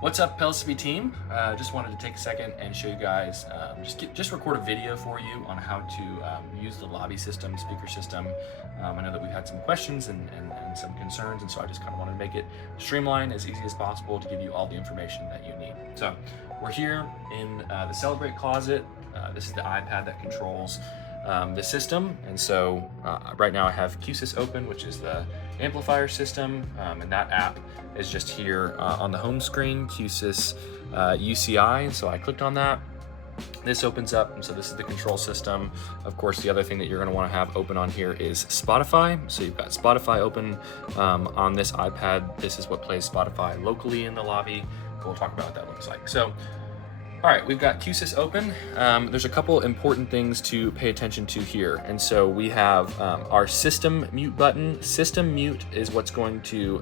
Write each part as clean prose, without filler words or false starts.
What's up, Pellissippi team? Just wanted to take a second and show you guys, just record a video for you on how to use the lobby system, speaker system. I know that we've had some questions and some concerns, and so I just kind of wanted to make it streamlined as easy as possible to give you all the information that you need. So we're here in the Celebrate closet. This is the iPad that controls the system, and so right now I have QSys open, which is the amplifier system, and that app is just here on the home screen, QSys UCI. So I clicked on that. This opens up, and so this is the control system. Of course, the other thing that you're going to want to have open on here is Spotify. So you've got Spotify open on this iPad. This is what plays Spotify locally in the lobby. We'll talk about what that looks like. So all right, we've got QSys open. There's a couple important things to pay attention to here. And so we have our system mute button. System mute is what's going to,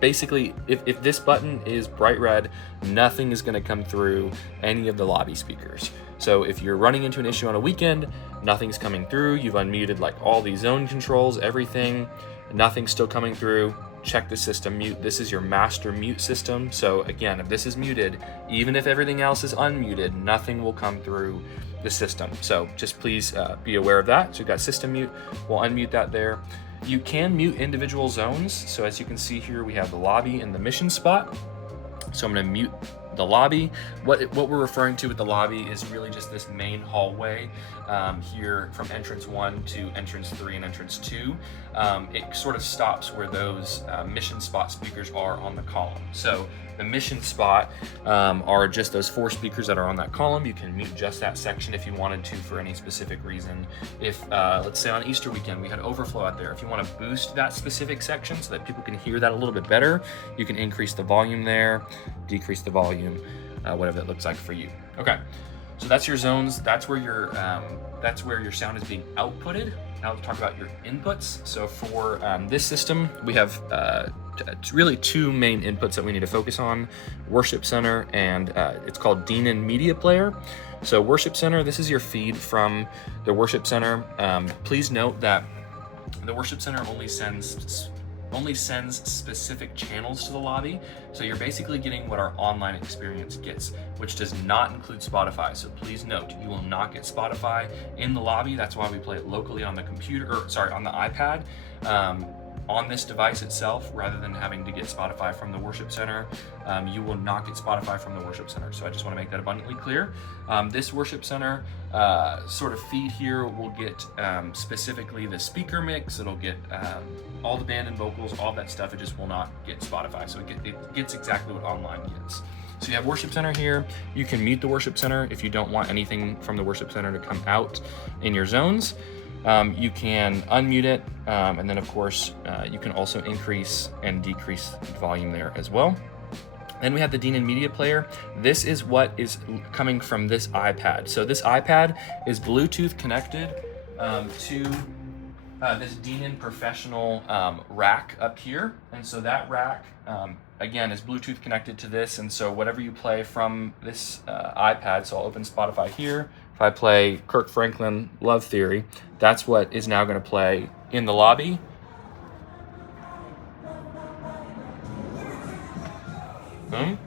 basically, if this button is bright red, nothing is gonna come through any of the lobby speakers. So if you're running into an issue on a weekend, nothing's coming through, you've unmuted like all the zone controls, everything, nothing's still coming through, check the system mute. This is your master mute system. So again, if this is muted, even if everything else is unmuted, nothing will come through the system. So just please be aware of that. So we've got system mute, we'll unmute that there. You can mute individual zones. So as you can see here, we have the lobby and the mission spot. So I'm gonna mute the lobby. What we're referring to with the lobby is really just this main hallway here from entrance 1 to entrance 3 and entrance 2. It sort of stops where those mission spot speakers are on the column. So the mission spot are just those 4 speakers that are on that column. You can mute just that section if you wanted to for any specific reason. If let's say on Easter weekend we had overflow out there, if you want to boost that specific section so that people can hear that a little bit better, you can increase the volume there, decrease the volume, whatever that looks like for you. Okay, so that's your zones. That's where your sound is being outputted. Now let's talk about your inputs. So for this system, we have really 2 main inputs that we need to focus on: Worship Center and it's called Denon Media Player. So Worship Center, this is your feed from the Worship Center. Please note that the Worship Center only sends specific channels to the lobby. So you're basically getting what our online experience gets, which does not include Spotify. So please note, you will not get Spotify in the lobby. That's why we play it locally on the computer, or sorry, on the iPad, on this device itself, rather than having to get Spotify from the Worship Center. You will not get Spotify from the Worship Center. So I just want to make that abundantly clear. This Worship Center sort of feed here will get specifically the speaker mix. It'll get all the band and vocals, all that stuff. It just will not get Spotify. So it gets exactly what online gets. So you have Worship Center here. You can mute the Worship Center if you don't want anything from the Worship Center to come out in your zones. You can unmute it, and then of course you can also increase and decrease volume there as well. Then we have the Denon Media Player. This is what is coming from this iPad. So this iPad is Bluetooth connected to this Denon Professional rack up here. And so that rack, again, is Bluetooth connected to this. And so whatever you play from this iPad, so I'll open Spotify here. If I play Kirk Franklin, Love Theory, that's what is now gonna play in the lobby. Boom.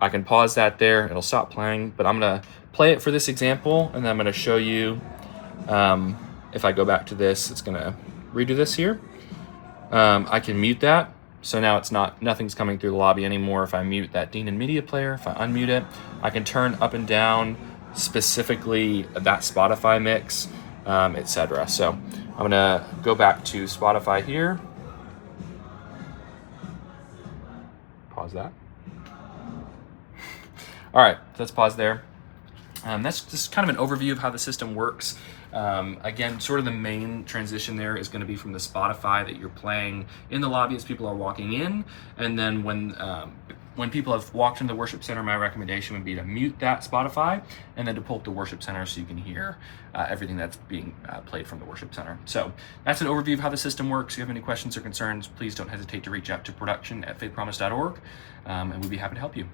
I can pause that there, it'll stop playing, but I'm gonna play it for this example, and then I'm gonna show you, if I go back to this, it's gonna redo this here. I can mute that, so now nothing's coming through the lobby anymore. If I mute that Denon Media Player, if I unmute it, I can turn up and down specifically that Spotify mix, etc. So I'm gonna go back to Spotify here. Pause that. All right, so let's pause there. That's just kind of an overview of how the system works. Again, sort of the main transition there is going to be from the Spotify that you're playing in the lobby as people are walking in, and then when people have walked into the Worship Center, my recommendation would be to mute that Spotify and then to pull up the Worship Center so you can hear everything that's being played from the Worship Center. So that's an overview of how the system works. If you have any questions or concerns, please don't hesitate to reach out to production@faithpromise.org, and we'd be happy to help you.